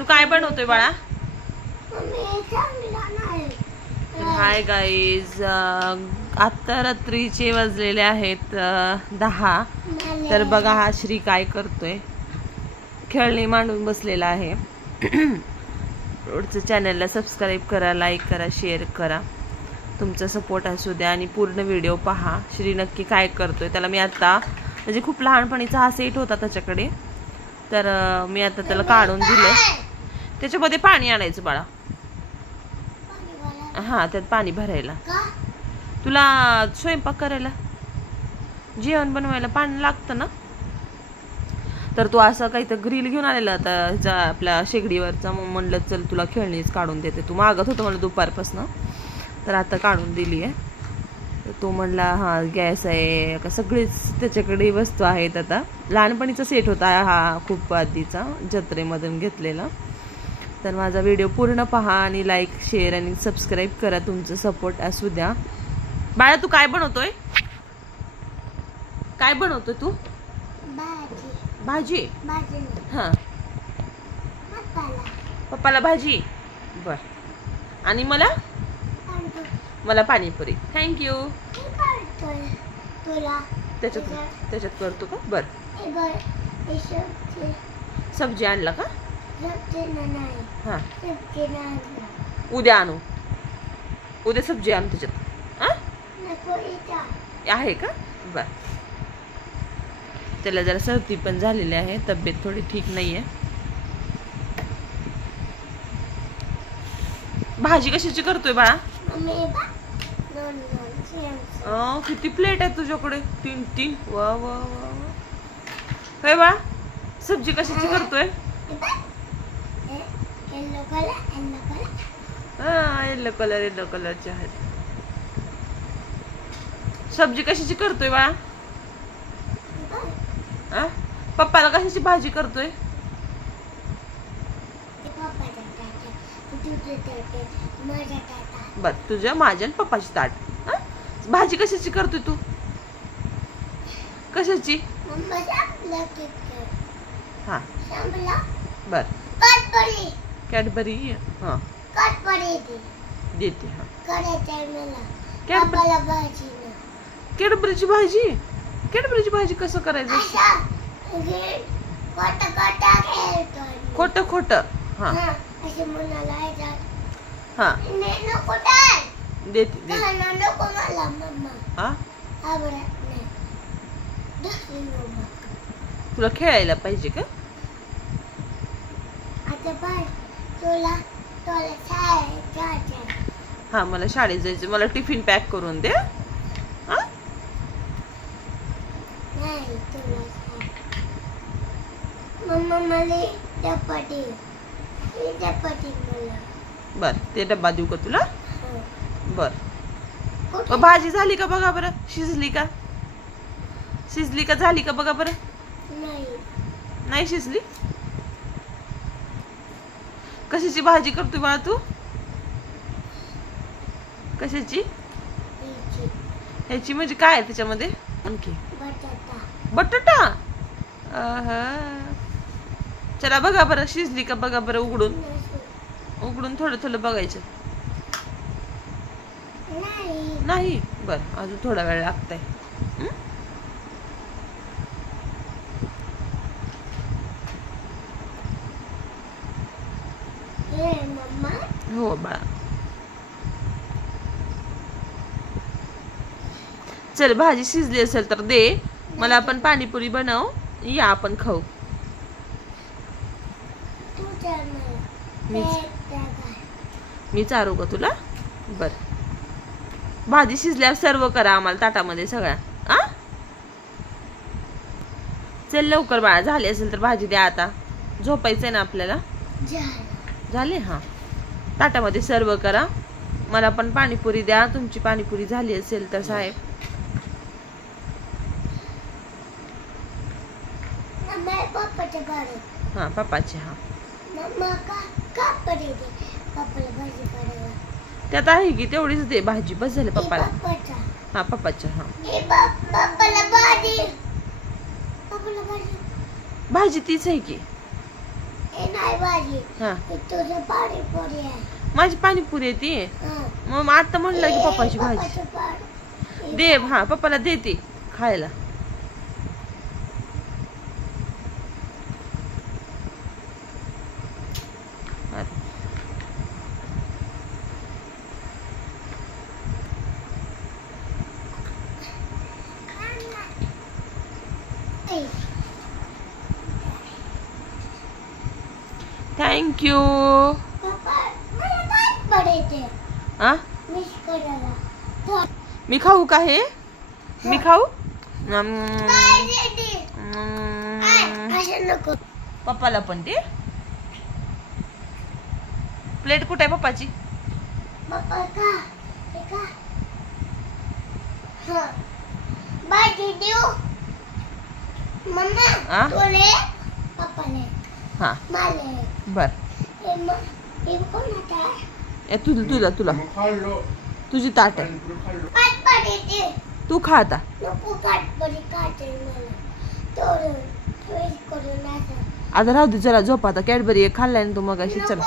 तू काय बनवतोय बाळा? हाय गाईज, आता रात्रीचे वाजलेले आहेत 10. तर बघा हा श्री काय करतोय, खेळणी मांडून बसलेला आहे. रोडचं चॅनलला सबस्क्राईब करा, लाईक करा, शेअर करा. तुमचा सपोर्ट असू द्या आणि पूर्ण व्हिडिओ पहा. श्री नक्की काय करतोय. त्याला मी आता म्हणजे खूप लहानपणीचा हा सेट होता त्याच्याकडे, तर मी आता त्याला काढून दिलं. त्याच्यामध्ये पाणी आणायचं बाळा. हा, त्यात पाणी भरायला. तुला स्वयंपाक करायला, जेवण बनवायला पाणी लागतं ना. तर तू असं काही तर ग्रिल घेऊन आलेला आता आपल्या शेगडीवरचा. मग म्हणलं चल तुला खेळणीच काढून देते. तू मागत होतं मला दुपारपासून, तर आता काढून दिली आहे. तर तो म्हणला हा गॅस आहे का, सगळीच त्याच्याकडे वस्तू आहेत. आता लहानपणीचा सेट होता हा, खूप आधीचा, जत्रेमधून घेतलेला. तर माझा व्हिडिओ पूर्ण पहा आणि लाईक, शेअर आणि सबस्क्राईब करा. तुमचं सपोर्ट असू द्या. बाळा तू काय बनवतोय? काय बनवतोय तू? भाजी. हा, पप्पाला भाजी. बर. आणि मला पाणीपुरी. थँक्यू. त्याच्यात करतो का? बर. सब्जी आणला का? हा, उद्या आणू. उद्या सब्जी आणू त्याच्यात. आहे का? बर. त्याला जरा सर्दी पण झालेली आहे, तब्येत थोडी ठीक नाहीये. भाजी कशाची करतोय बाळा? किती प्लेट आहे तुझ्याकडे? 3. वा वा वा. होय बाळा, सब्जी कशाची करतोय? येलो कलरची आहेत. सब्जी कशाची करतोय बाळा? पप्पाला कशाची भाजी करतोय? बर, तुझ्या, माझ्या आणि पप्पाची ताट. भाजी कशाची करतोय तू? कशाची? हा, बर. कॅडबरी. हा, देते. कॅडबरीची भाजी. कॅडबरीची भाजी कसं करायचं? खोट खोट. हा हा, देते. तुला खेळायला पाहिजे का? हा, मला शाळेत जायचं. मला टिफिन पॅक करून दे. बर, ते डब्बा देऊ का तुला? बर. भाजी झाली का बघा बरं. शिजली का झाली का बघा बरं. नाही शिजली. कशाची भाजी करतोय बाळा तू? कशाची? ह्याची म्हणजे काय त्याच्यामध्ये? आणखी बटाटा. चला बघा बरं, शिजली का बघा बरं. उघडून थोडं बघायचं. नाही. बर, अजून थोडा वेळ लागतंय. हो बाळा. चल, भाजी शिजली असेल तर दे मला. आपण पाणीपुरी बनव, या आपण खाऊ. मी चारू का तुला? बर. भाजी शिजल्यावर सर्व करा आम्हाला ताटामध्ये सगळ्या. चल लवकर बाळा. झाली असेल तर भाजी द्या. आता झोपायचंय ना आपल्याला. झाले. हा, ताटामध्ये सर्व करा. मला पण पाणीपुरी द्या. तुमची पाणीपुरी झाली असेल तर साहेब. हा, पप्पाचे. हा, त्यात आहे की तेवढीच दे भाजी, बस झाले पप्पाला. हा, पप्पाच्या. हा, भाजी तीच आहे की. हा माझी पाणीपुरी आहे ती. मग आता म्हणलं की पप्पाची भाजी दे. हा पप्पाला देते खायला. थँक्यू. मी खाऊ का हे? मी खाऊ? पप्पाला पण दे. प्लेट कुठे आहे पप्पाची? हा बर. तुला तुला तुझी ताट आहे. तू खा आता. आता राहू दे. चला झोप आता. कॅडबरी खाल्लाय ना तू मग अशी. चला